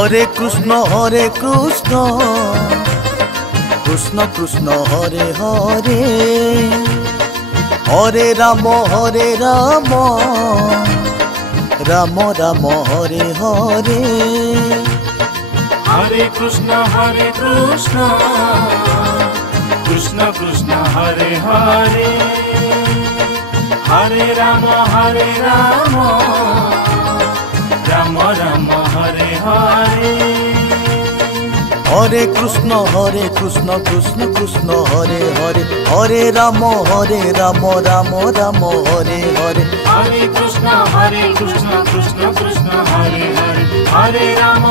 Hare Krishna Krishna Krishna Hare Hare, Hare Ram Ram Ram Hare Hare. Hare Krishna Krishna Krishna Hare Hare, Hare Ram Ram Ram Hare Hare. Hare Krishna Krishna Krishna Hare Hare, Hare Ram Ram Ram Hare Hare. Hare Krishna Krishna Krishna Hare Hare, Hare Ram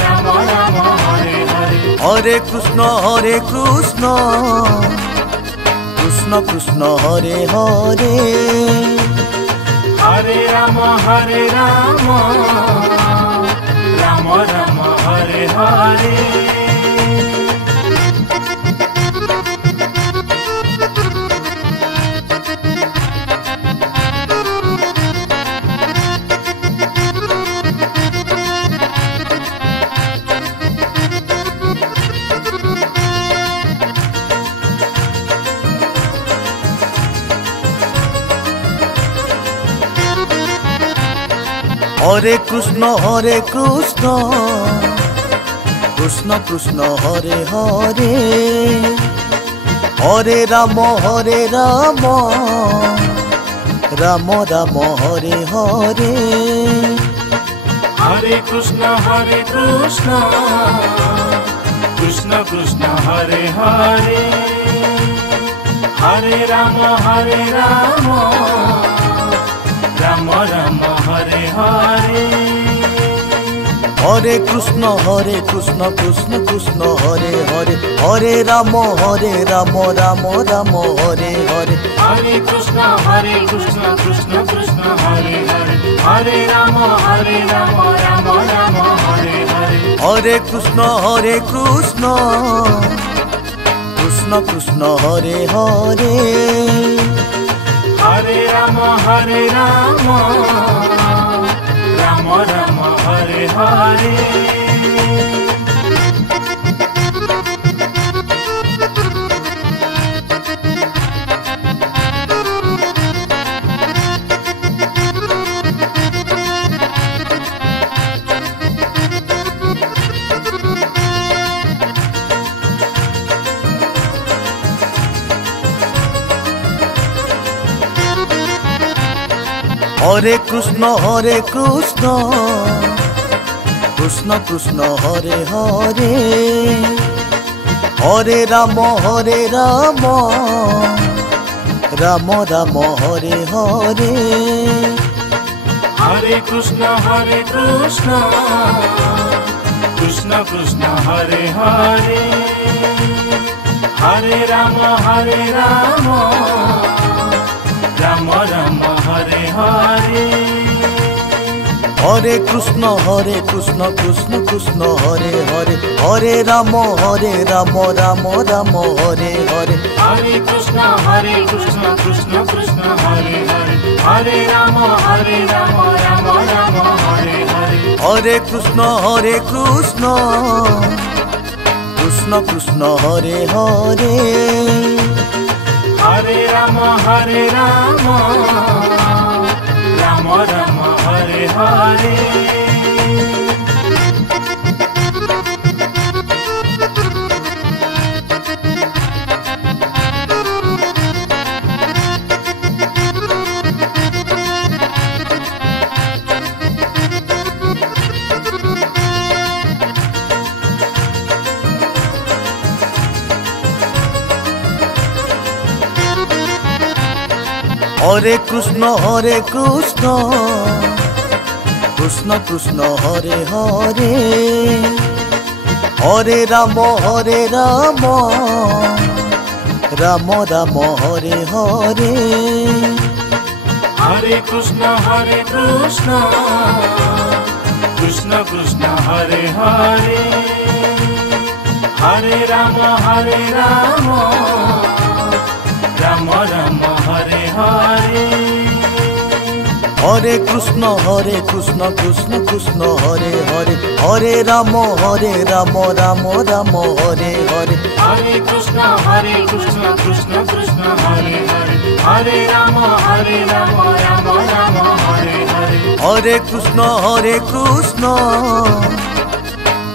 Ram Ram Hare Hare. Hare Krishna Krishna Krishna Hare Hare, Hare Ram Ram Ram Hare Hare. Hare Krishna Krishna Krishna Hare Hare, Hare Ram Ram Ram Hare Hare. Hare Krishna Krishna Krishna Hare Hare, Hare Ram Ram Ram Hare Hare. Hare Krishna Krishna Krishna Hare Hare, Hare Ram Ram Ram Hare Hare. Hare Krishna Krishna Krishna Hare Hare, Hare Ram Ram Ram Hare Hare. Hare Krishna Krishna Krishna Hare Hare, Hare Ram Ram Ram Hare Hare. Hare Krishna Krishna Krishna Hare Hare, Hare Ram Ram Ram Hare Hare. Hare Krishna Krishna Krishna Hare Hare, Hare Ram Ram Ram Hare Hare. Hare Krishna Krishna Krishna Hare Hare, Hare Ram Ram Ram Hare Hare. Hare Krishna Krishna Krishna Hare Hare, Hare Ram Ram Ram Hare Hare. Hare Krishna Krishna Krishna Hare Hare, Hare Ram Ram Ram Hare Hare. Hare Krishna Krishna Krishna Hare Hare, Hare Ram Ram Ram Hare Hare. Hare Krishna Krishna Krishna Hare Hare, Hare Ram Ram Ram Hare Hare. Hare Krishna Krishna Krishna Hare Hare Hare Ram Ram Ram Hare Hare Hare Krishna Krishna Krishna Hare Hare Hare Ram Ram Ram Hare Hare Hare Krishna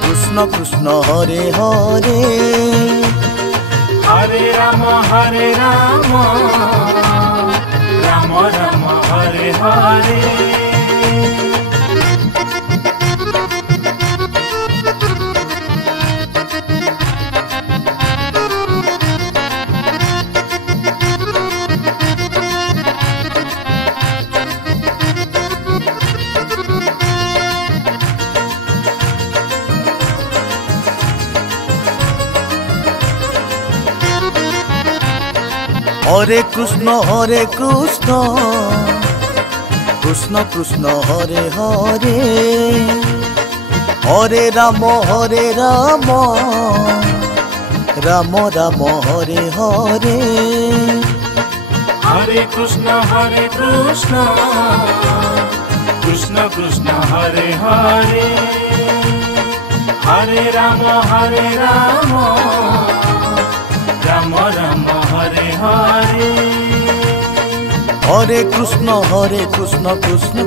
Krishna Krishna Hare Hare Hare Ram Ram Ram Hare Hare Hare Krishna Krishna Krishna Hare Hare Hare Ram Ram Ram Hare Hare Hare Krishna Krishna Krishna Hare Hare Hare Ram Ram Ram Hare Hare Hare Krishna Krishna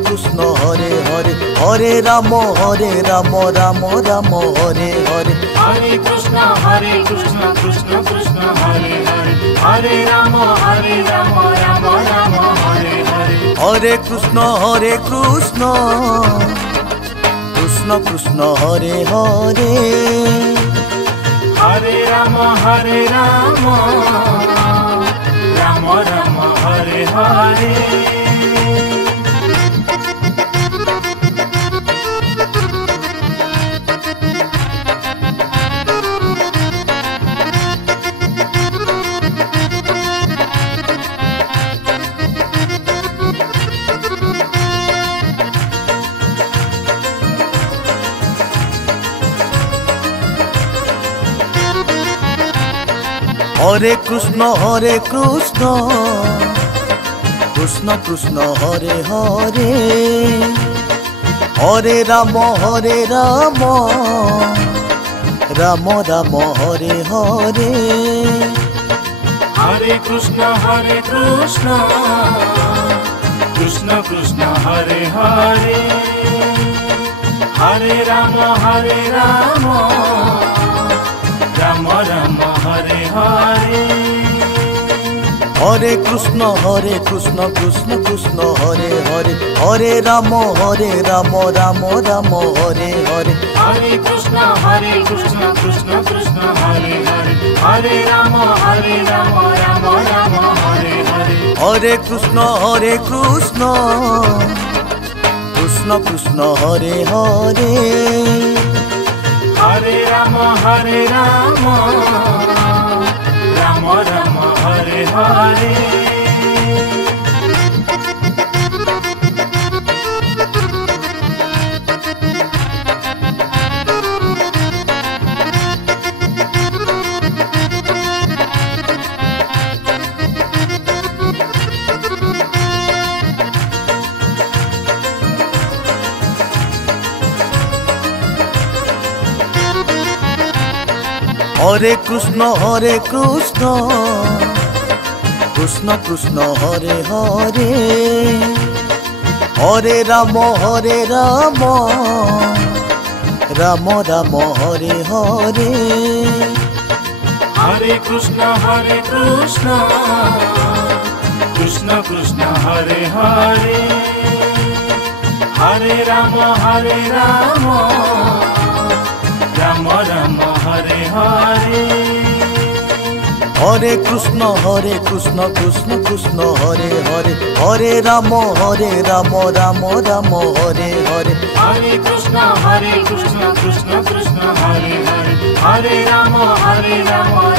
Krishna Hare Hare Hare Ram Ram Ram Hare Hare Hare Krishna Krishna Krishna Hare Hare Hare Ram Ram Ram Hare Hare Hare Krishna Krishna Krishna Hare Hare Hare Ram Ram Ram Hare Hare Hare Krishna Krishna Krishna Hare Hare Hare Ram Ram Ram Hare Hare Hare Krishna Krishna Krishna Hare Hare Hare Ram Ram Ram Hare Hare Hare Krishna Krishna Krishna Hare Hare Hare Ram Ram Ram Hare Hare Hare Krishna Krishna Krishna Hare Hare Hare Ram Ram Ram Hare Hare Hare Krishna Krishna Krishna Hare Hare Hare Ram Ram Ram Hare Hare Hare Krishna Krishna Krishna Hare Hare Hare Ram Ram Ram Hare Hare Hare Krishna Krishna Krishna Hare Hare Hare Ram Ram Ram Hare Hare Hare Krishna Krishna Krishna Hare Hare Hare Ram Ram Ram Hare Hare Hare Krishna Krishna Krishna Hare Hare Hare Ram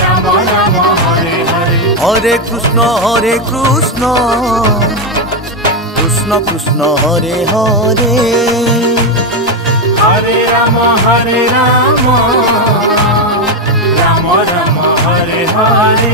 Ram Ram Hare Hare Hare Krishna Krishna Krishna Hare Hare Hare Ram Ram Ram Hare Hare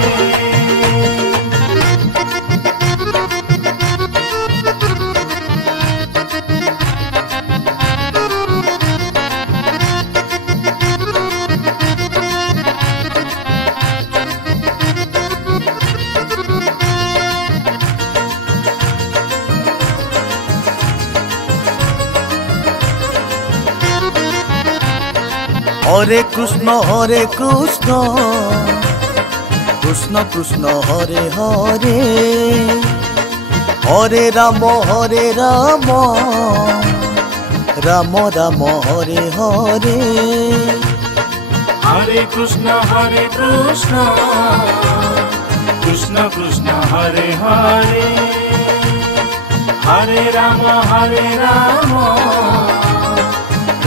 Hare Krishna Krishna Krishna Hare Hare Hare Ram Ram Ram Hare Hare Hare Krishna Krishna Krishna Hare Hare Hare Ram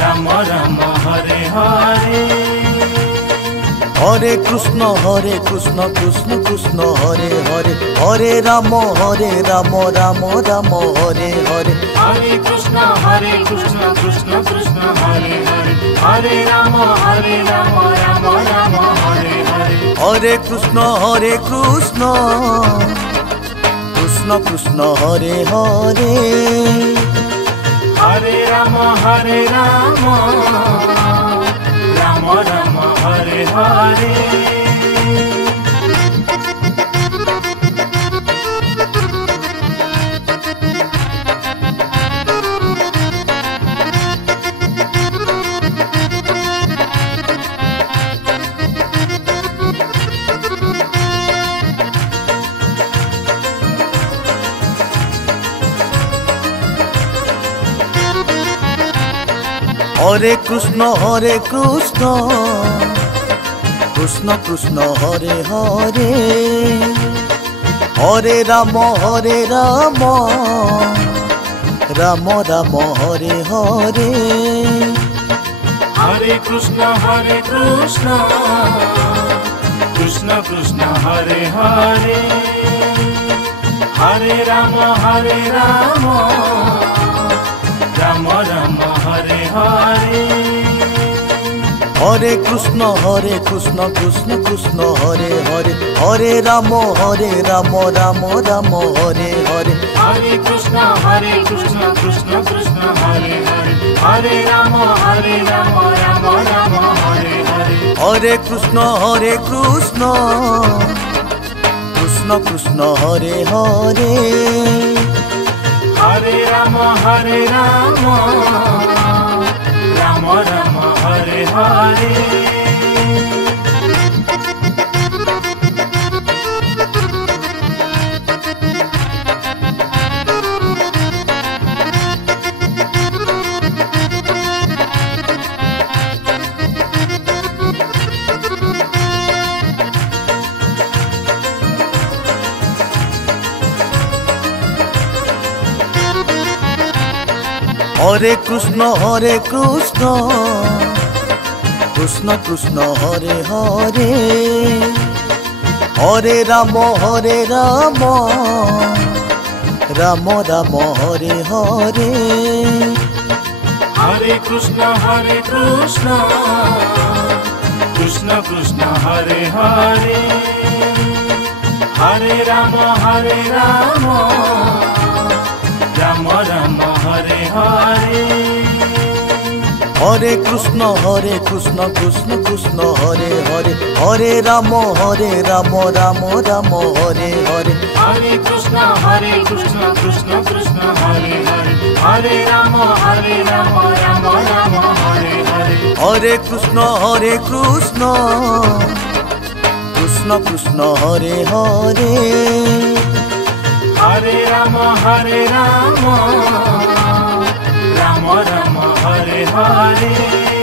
Ram Ram Hare Hare Hare Krishna Krishna Krishna Hare Hare Hare Ram Ram Ram Hare Hare Hare Krishna Krishna Krishna Hare Hare Hare Ram Ram Ram Hare Hare Hare Krishna Krishna Krishna Hare Hare Hare Ram Ram Ram Hare Hare Hare Krishna Krishna Krishna Hare Hare Hare Ram Ram Ram Hare Hare Hare Krishna Krishna Krishna Hare Hare Hare Ram Ram Ram Hare Hare Hare Krishna Krishna Krishna Hare Hare Hare Ram Ram Ram Hare Hare Hare Krishna Krishna Krishna Hare Hare Hare Ram Ram Ram Hare Hare Hare Krishna Krishna Krishna Hare Hare Hare Ram Ram Ram Hare Hare Hare Krishna Krishna Krishna Hare Hare Hare Ram Ram Ram Hare Hare Hare Krishna Krishna Krishna Hare Hare Hare Ram Ram Ram Hare Hare Hare Krishna Krishna Krishna Hare Hare Hare Ram Ram Ram Hare Hare Hare Krishna Krishna Krishna Hare Hare Hare Ram Ram Ram Hare Hare Hare Krishna Krishna Krishna Hare Hare Hare Ram Ram Ram Hare Hare